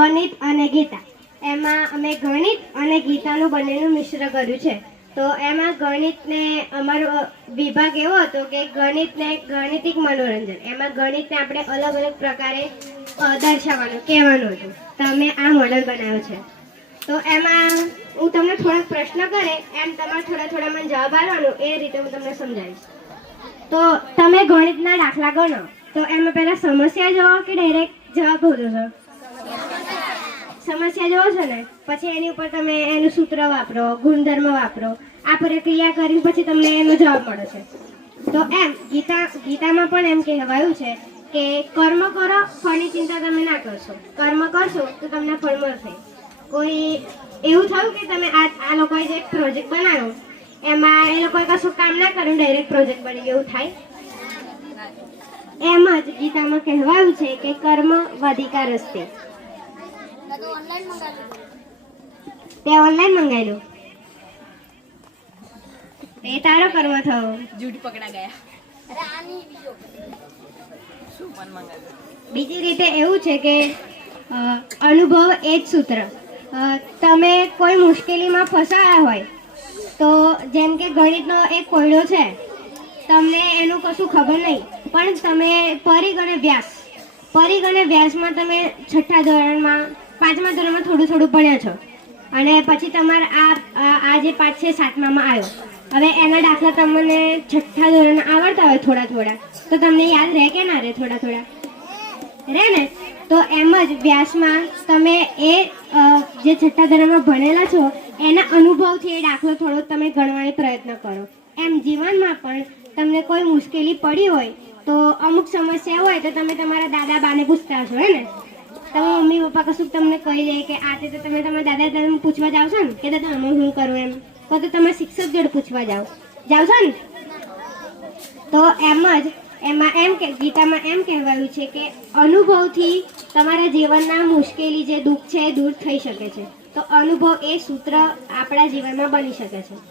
ગણિત અને ગીતા. એમાં અમે ગણિત અને ગીતાનું બંનેનું મિશ્ર કર્યું છે. તો એમાં ગણિતને અમારો વિભાગ એવો હતો કે ગણિતને ગાણિતિક મનોરંજન, એમાં ગણિતને આપણે અલગ અલગ પ્રકારે દર્શાવવાનું કહેવાનું હતું. તો અમે આ મોડલ બનાવ્યો છે. તો એમાં હું તમને થોડાક પ્રશ્ન કરે એમ તમારે થોડા મને જવાબ આપવાનો, એ રીતે હું તમને સમજાવીશ. તો તમે ગણિતના દાખલા ગણો તો એમાં પહેલા સમસ્યા જોવો કે ડાયરેક્ટ જવાબ શોધો છો? સમસ્યા જોવો છો ને, પછી એની ઉપર તમે એનું સૂત્ર વાપરો, ગુણધર્મ વાપરો, આ પ્રક્રિયા કરી પછી તમને એનો જવાબ મળે છે. તો એમ ગીતામાં પણ એમ કહેવાયું છે કે કર્મ કરો, ફળની ચિંતા તમે ના કરશો. કર્મ કરશો તો તમને ફળ મળશે. કોઈ એવું થયું કે તમે આ લોકોએ જે પ્રોજેક્ટ બનાવ્યો એમાં એ લોકોએ કશું કામ ના કર્યું, ડાયરેક્ટ પ્રોજેક્ટ બની ગયું, થાય? એમ જ ગીતામાં કહેવાયું છે કે કર્મ વધિકા રસ્તે. તે ઓનલાઈન મંગાવેલું, એ તારો કર્મ થયો. જૂઠ પકડા ગયા. બીજી રીતે એવું છે કે અનુભવ એ જ સૂત્ર. તમે કોઈ મુશ્કેલીમાં ફસાયા હોય તો જેમ કે ગણિતનો એક કોયડો છે, તમને એનું કશું ખબર નહીં, પણ તમે પરિઘ અને વ્યાસમાં તમે છઠ્ઠા ધોરણમાં, પાંચમા ધોરણમાં થોડું ભણ્યા છો અને પછી તમારે આ જે પાઠ છે સાતમામાં આવ્યો. હવે એના દાખલા તમને છઠ્ઠા ધોરણ આવડતા હોય થોડા, તો તમને યાદ રહે કે ના રહે? થોડા રહે ને. તો એમ જ વ્યાસમાં તમે એ જે છઠ્ઠા ધોરણમાં ભણેલા છો એના અનુભવથી એ દાખલો થોડો તમે ગણવાનો પ્રયત્ન કરો. એમ જીવનમાં પણ તમને કોઈ મુશ્કેલી પડી હોય તો અમુક સમસ્યા હોય તો તમે તમારા દાદા બાને પૂછતા હશો, હે ને? તમારા મમ્મી પપ્પા કશું તમને કહી દે કે આ તે, તો તમે તમારા દાદા પૂછવા જાવ છો ને કે દાદા અમે શું કરું એમ, તો તમે શિક્ષક જોડે પૂછવા જાવ છો ને. તો એમ જ એમાં એમ કે ગીતામાં એમ કહેવાયું છે કે અનુભવથી તમારા જીવનના મુશ્કેલી જે દુઃખ છે એ દૂર થઈ શકે છે. તો અનુભવ એ સૂત્ર આપણા જીવનમાં બની શકે છે.